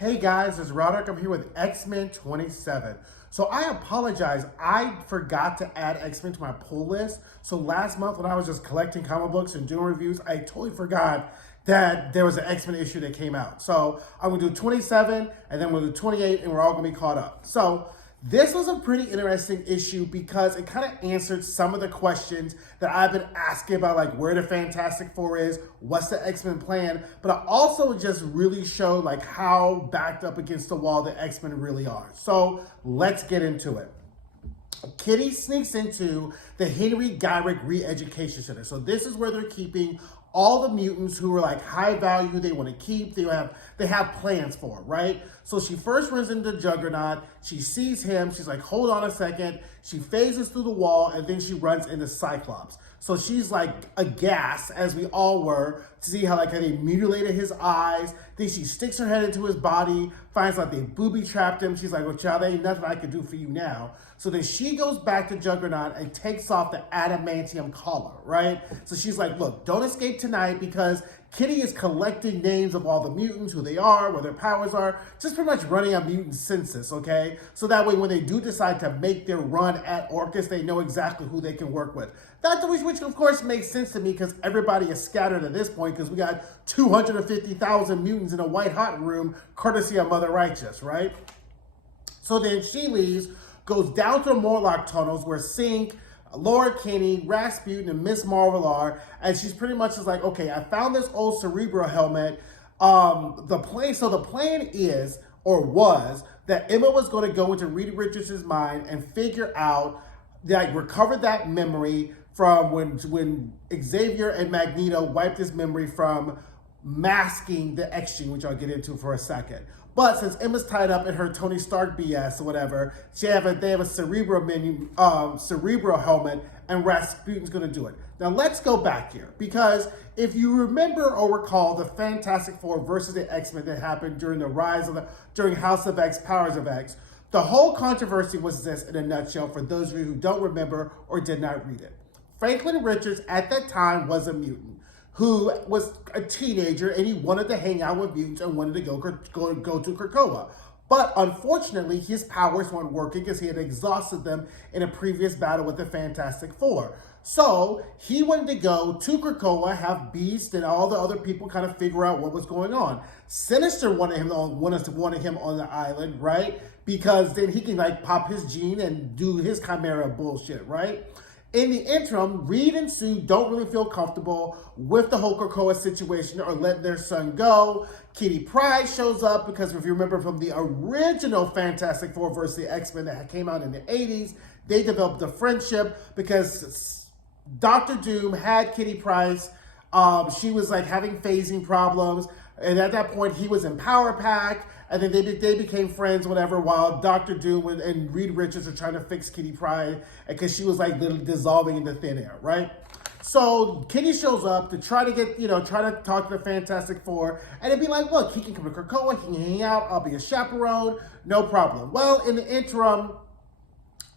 Hey guys, it's Roderick. I'm here with X-Men 27. So I apologize. I forgot to add X-Men to my pull list. So last month when I was just collecting comic books and doing reviews, I totally forgot that there was an X-Men issue that came out. So I'm going to do 27 and then we'll do 28 and we're all going to be caught up. So this was a pretty interesting issue because it kind of answered some of the questions that I've been asking about, like where the Fantastic Four is, what's the X-Men plan, but it also just really showed like how backed up against the wall the X-Men really are. So let's get into it. Kitty sneaks into the Henry Gyrick Re-Education Center. So this is where they're keeping all the mutants who are like high value, they want to keep, they have plans for, right? So she first runs into Juggernaut, she sees him, she's like, hold on a second, she phases through the wall, and then she runs into Cyclops. So she's like aghast, as we all were, to see how they mutilated his eyes. Then she sticks her head into his body, finds out they booby trapped him. She's like, well, child, there ain't nothing I can do for you now. So then she goes back to Juggernaut and takes off the adamantium collar, right? So she's like, look, don't escape tonight because Kitty is collecting names of all the mutants, who they are, what their powers are, just pretty much running a mutant census, okay? So that way when they do decide to make their run at Orchis, they know exactly who they can work with. That's which of course makes sense to me because everybody is scattered at this point because we got 250,000 mutants in a white hot room, courtesy of Mother Righteous, right? So then she leaves, goes down to the Morlock tunnels where Synch, Laura Kinney, Rasputin, and Miss Marvel are, and she's pretty much just like, okay, I found this old Cerebro helmet. The plan is, or was, that Emma was going to go into Reed Richards' mind and figure out, recover that memory from when Xavier and Magneto wiped his memory from masking the X-Gene, which I'll get into for a second. But since Emma's tied up in her Tony Stark BS or whatever, they have a Cerebro helmet, and Rasputin's going to do it. Now let's go back here, because if you remember or recall the Fantastic Four versus the X-Men that happened during during House of X, Powers of X, the whole controversy was this in a nutshell for those of you who don't remember or did not read it. Franklin Richards at that time was a mutant who was a teenager, and he wanted to hang out with mutants and wanted to go to Krakoa. But unfortunately, his powers weren't working because he had exhausted them in a previous battle with the Fantastic Four. So he wanted to go to Krakoa, have Beast and all the other people kind of figure out what was going on. Sinister wanted him on the island, right? Because then he can pop his gene and do his Chimera bullshit, right? In the interim, Reed and Sue don't really feel comfortable with the whole Krakoa situation or letting their son go. Kitty Pryde shows up because if you remember from the original Fantastic Four versus the X-Men that came out in the 80s, they developed a friendship because Dr. Doom had Kitty Pryde. She was having phasing problems. And at that point, he was in Power Pack. And then they became friends, whatever, while Dr. Doom and Reed Richards are trying to fix Kitty Pryde because she was literally dissolving into thin air, right? So Kitty shows up to try to talk to the Fantastic Four, and it'd be like, look, he can come to Krakoa, he can hang out, I'll be a chaperone, no problem. Well, in the interim,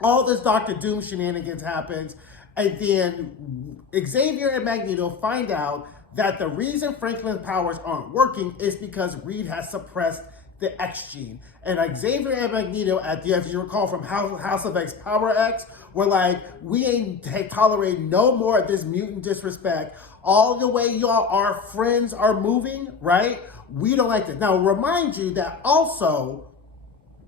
all this Dr. Doom shenanigans happens, and then Xavier and Magneto find out that the reason Franklin's powers aren't working is because Reed has suppressed the X-Gene. And Xavier and Magneto, as you recall from House of X, Power X, were like, we ain't tolerate no more of this mutant disrespect. All the way y'all, our friends are moving, right? We don't like this. Now, remind you that also,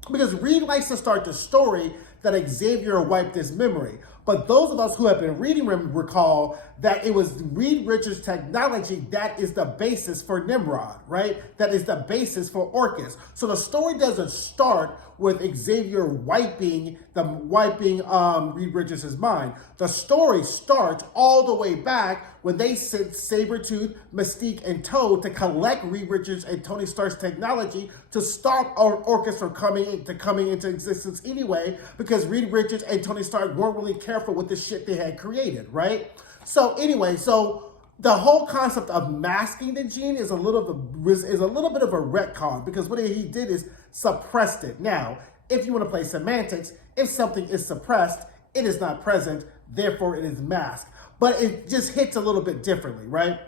because Reed likes to start the story that Xavier wiped his memory. But those of us who have been reading recall that it was Reed Richards' technology that is the basis for Nimrod, right? That is the basis for Orchis. So the story doesn't start with Xavier wiping Reed Richards' mind. The story starts all the way back when they sent Sabretooth, Mystique, and Toad to collect Reed Richards and Tony Stark's technology to stop Orchis from coming into existence anyway, because Reed Richards and Tony Stark weren't really careful with the shit they had created, right? So anyway, the whole concept of masking the gene is a little bit of a retcon, because what he did is suppressed it. Now, if you want to play semantics, if something is suppressed, it is not present, therefore it is masked. But it just hits a little bit differently, right?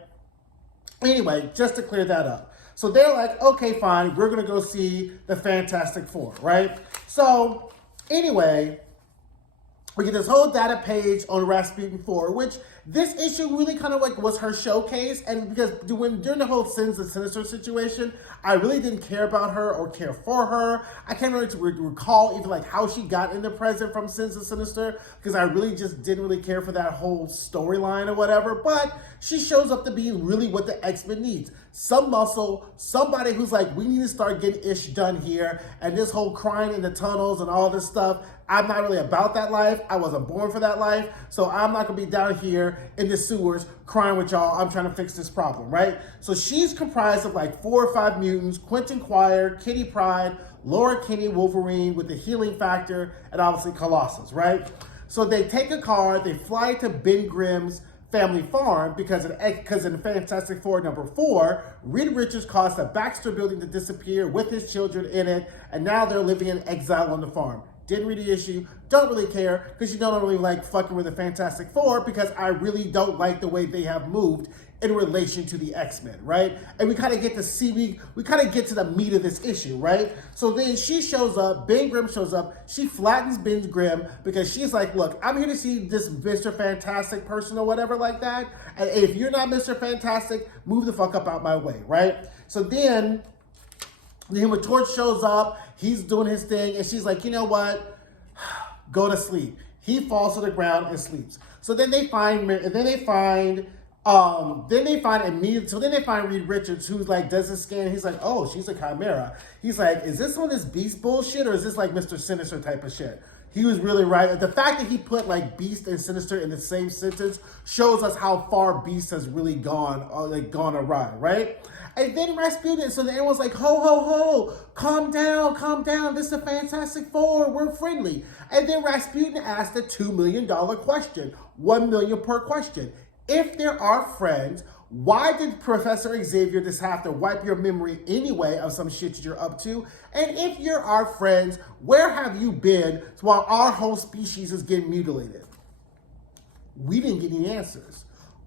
Anyway, just to clear that up. So they're like, okay, fine, we're gonna go see the Fantastic Four, right? So anyway, we get this whole data page on Rasputin 4, which this issue really kind of like was her showcase. And because during the whole Sins and Sinister situation, I really didn't care about her or care for her. I can't really recall even like how she got in the present from Sins and Sinister, because I really just didn't really care for that whole storyline or whatever. But she shows up to be really what the X-Men needs. Some muscle, somebody who's like, we need to start getting ish done here. And this whole crying in the tunnels and all this stuff, I'm not really about that life. I wasn't born for that life. So I'm not gonna be down here in the sewers crying with y'all. I'm trying to fix this problem, right? So she's comprised of like 4 or 5 mutants: Quentin Quire, Kitty Pryde, Laura Kinney, Wolverine with the healing factor, and obviously Colossus, right? So they take a car, they fly to Ben Grimm's family farm because in Fantastic Four #4, Reed Richards caused the Baxter building to disappear with his children in it, and now they're living in exile on the farm. Didn't read the issue, don't really care, because you don't really like fucking with the Fantastic Four, because I really don't like the way they have moved in relation to the X-Men, right? And we kind of get to see, we kind of get to the meat of this issue, right? So then she shows up, Ben Grimm shows up, she flattens Ben Grimm because she's like, look, I'm here to see this Mr. Fantastic person or whatever like that, and if you're not Mr. Fantastic, move the fuck up out my way, right? So then the Human Torch shows up, he's doing his thing, and she's like, you know what? Go to sleep. He falls to the ground and sleeps. So then they find Reed Richards, who's like, does a scan. He's like, oh, she's a chimera. He's like, is this on this Beast bullshit, or is this like Mr. Sinister type of shit? He was really right. The fact that he put like Beast and Sinister in the same sentence shows us how far Beast has really gone awry, right? And then Rasputin, so then everyone's like, ho, ho, ho, calm down, this is a Fantastic Four, we're friendly. And then Rasputin asked a $2 million question, $1 million per question. If there are friends, why did Professor Xavier just have to wipe your memory anyway of some shit that you're up to? And if you're our friends, where have you been while our whole species is getting mutilated? We didn't get any answers.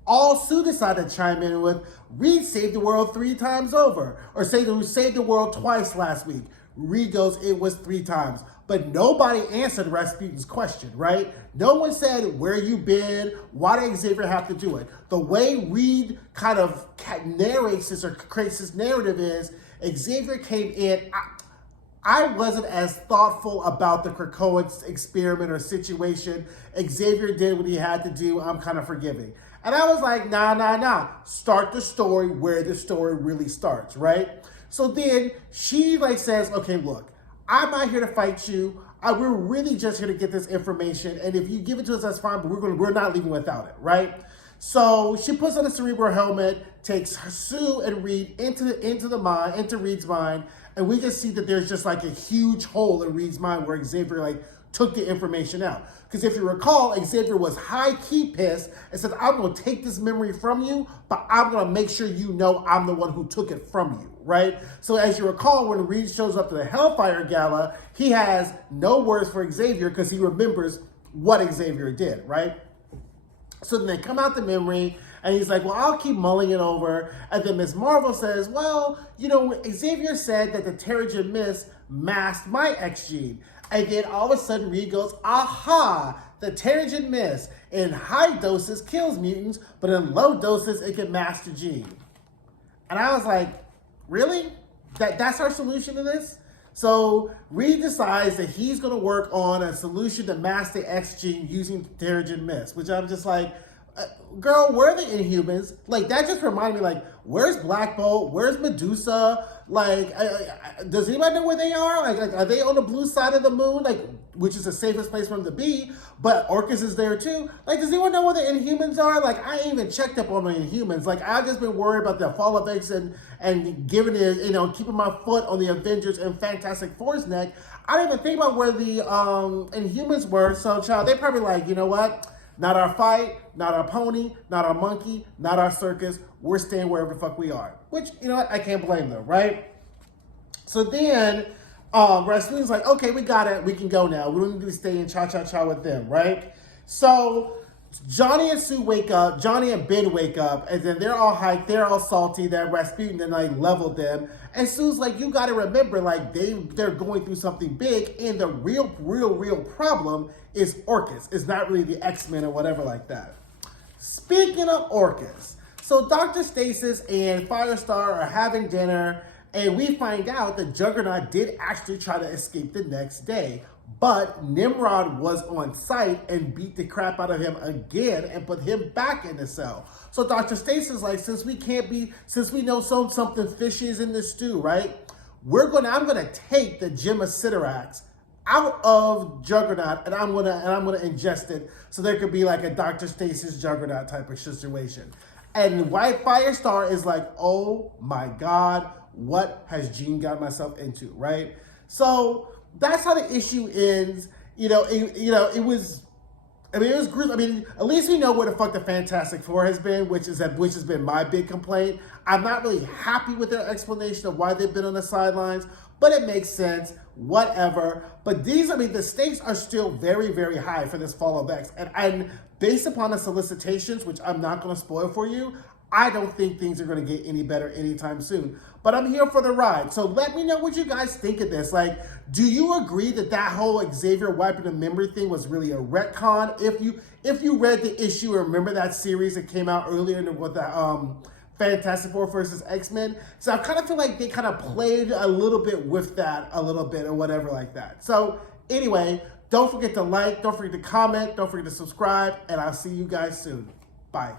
All Sue decided to chime in with, Reed saved the world 3 times over, or saved the world twice last week. Reed goes, it was 3 times. But nobody answered Rasputin's question, right? No one said, where you been? Why did Xavier have to do it? The way Reed kind of narrates this or creates this narrative is, Xavier came in, I wasn't as thoughtful about the Krakoa experiment or situation. Xavier did what he had to do. I'm kind of forgiving. And I was like, nah. Start the story where the story really starts, right? So then she like says, okay, look, I'm not here to fight you. We're really just here to get this information. And if you give it to us, that's fine, but we're not leaving without it, right? So she puts on a Cerebro helmet, takes Sue and Reed into Reed's mind, and we just see that there's just like a huge hole in Reed's mind where Xavier like took the information out. Because if you recall, Xavier was high-key pissed and said, I'm going to take this memory from you, but I'm going to make sure you know I'm the one who took it from you, right? So as you recall, when Reed shows up to the Hellfire Gala, he has no words for Xavier because he remembers what Xavier did, right? So then they come out the memory, and he's like, well, I'll keep mulling it over. And then Ms. Marvel says, well, you know, Xavier said that the Terrigen Mist masked my X gene. And then all of a sudden, Reed goes, aha, the Terrigen Mist in high doses kills mutants, but in low doses, it can mask the gene. And I was like, really? That's our solution to this? So Reed decides that he's going to work on a solution to mask the X gene using Terrigen Mist, which I'm just like, girl, where are the Inhumans? Like, that just reminded me, like, where's Black Bolt? Where's Medusa? Like, does anybody know where they are? Like, are they on the blue side of the moon? Like, which is the safest place for them to be, but Orcus is there too. Like, does anyone know where the Inhumans are? Like, I ain't even checked up on the Inhumans. Like, I've just been worried about the fall of X and giving it, you know, keeping my foot on the Avengers and Fantastic Four's neck. I didn't even think about where the Inhumans were. So, child, they probably like, you know what? Not our fight, not our pony, not our monkey, not our circus. We're staying wherever the fuck we are. Which, you know what? I can't blame them, right? So then, Rasputin's like, okay, we got it. We can go now. We don't need to stay in cha-cha-cha with them, right? So Johnny and Sue wake up, Johnny and Ben wake up, and then they're all hyped, they're all salty that Rasputin and like leveled them. And Sue's like, you gotta remember, like they're going through something big, and the real problem is Orchis. It's not really the X-Men or whatever like that. Speaking of Orchis, so Dr. Stasis and Firestar are having dinner, and we find out that Juggernaut did actually try to escape the next day. But Nimrod was on site and beat the crap out of him again and put him back in the cell. So Dr. Stasis is like, since we know something fishy is in the stew, right? I'm gonna take the gem of Siderax out of Juggernaut and I'm gonna ingest it so there could be like a Dr. Stasis Juggernaut type of situation. And White Firestar is like, oh my God, what has Jean got myself into, right? So that's how the issue ends. It was gruesome. I mean, at least we know where the fuck the Fantastic Four has been, which has been my big complaint. I'm not really happy with their explanation of why they've been on the sidelines, but it makes sense, whatever. But the stakes are still very, very high for this Fall of X. And based upon the solicitations, which I'm not going to spoil for you, I don't think things are going to get any better anytime soon. But I'm here for the ride. So let me know what you guys think of this. Like, do you agree that whole Xavier wiping the memory thing was really a retcon? If you read the issue or remember that series that came out earlier with the Fantastic Four versus X-Men. So I kind of feel like they kind of played a little bit with that a little bit or whatever like that. So anyway, don't forget to like, don't forget to comment, don't forget to subscribe, and I'll see you guys soon. Bye.